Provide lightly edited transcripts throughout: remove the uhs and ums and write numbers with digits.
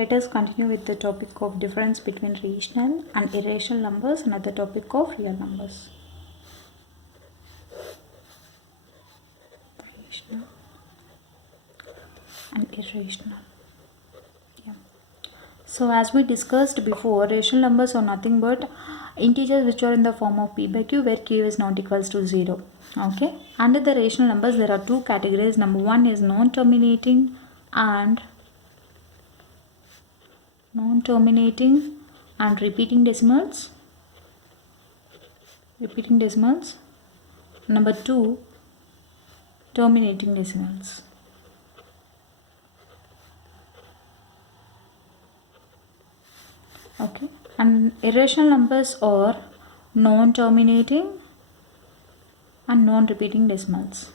Let us continue with the topic of difference between rational and irrational numbers, another topic of real numbers. Rational and irrational. Yeah. So as we discussed before, rational numbers are nothing but integers which are in the form of p by q, where q is not equals to 0. Okay. Under the rational numbers, there are two categories. Number one is non-terminating and repeating decimals. Number two, terminating decimals. Okay, and irrational numbers are non-terminating and non-repeating decimals.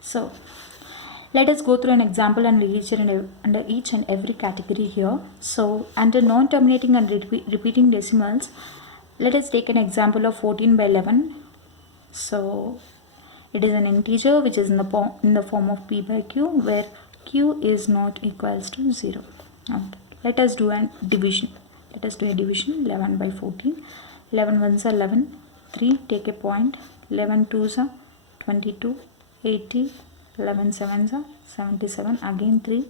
So let us go through an example under each and every category here. So under non-terminating and repeating decimals, let us take an example of 14 by 11. So it is an integer which is in the form of p by q, where q is not equals to 0. Okay. Let us do a division. 11 by 14. 11 ones are 11. 3, take a point. 11 twos are 22. 80. 11 sevens are 77. Again 3,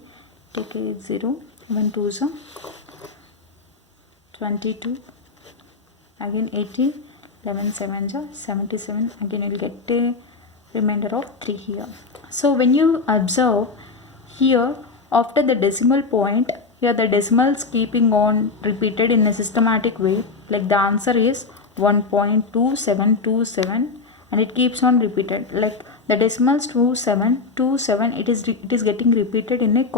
take a 0. 11 twos are 22. Again 80. 11 sevens are 77. Again you will get a remainder of 3 here. So when you observe here, after the decimal point, here the decimals keeping on repeated in a systematic way, like the answer is 1.2727, and it keeps on repeated, like the decimals 2727, it is getting repeated in a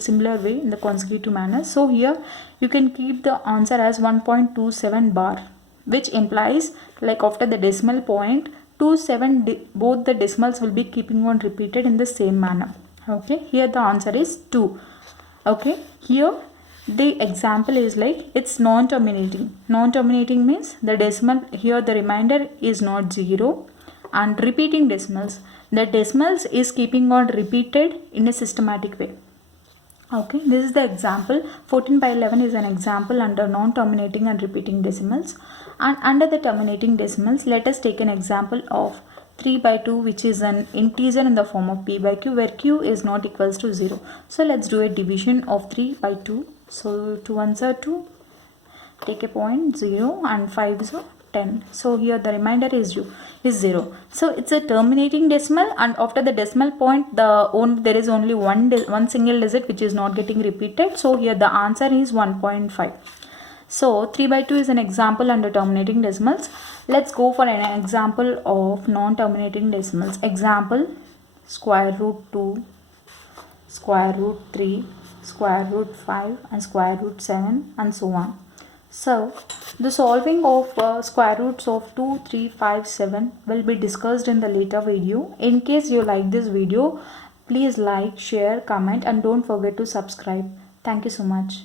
similar way, in the consecutive manner. So here you can keep the answer as 1.27 bar, which implies like after the decimal point 27, both the decimals will be keeping on repeated in the same manner. Okay, here the answer is 2. Okay, here the example is like it's non-terminating. Non-terminating means the decimal, here the remainder is not 0, and repeating decimals, the decimals is keeping on repeated in a systematic way. Okay, this is the example. 14 by 11 is an example under non-terminating and repeating decimals. And under the terminating decimals, let us take an example of 3 by 2, which is an integer in the form of p by q, where q is not equals to 0. So let's do a division of 3 by 2. So 2 ones are 2, take a point, 0, and 5 is 10. So here the remainder is 0. So it's a terminating decimal, and after the decimal point there is only one single digit which is not getting repeated. So here the answer is 1.5. So 3 by 2 is an example under terminating decimals. Let's go for an example of non-terminating decimals. Example: square root 2, square root 3, square root 5, and square root 7, and so on. So the solving of square roots of 2, 3, 5, 7 will be discussed in the later video. In case you like this video, please like, share, comment, and don't forget to subscribe. Thank you so much.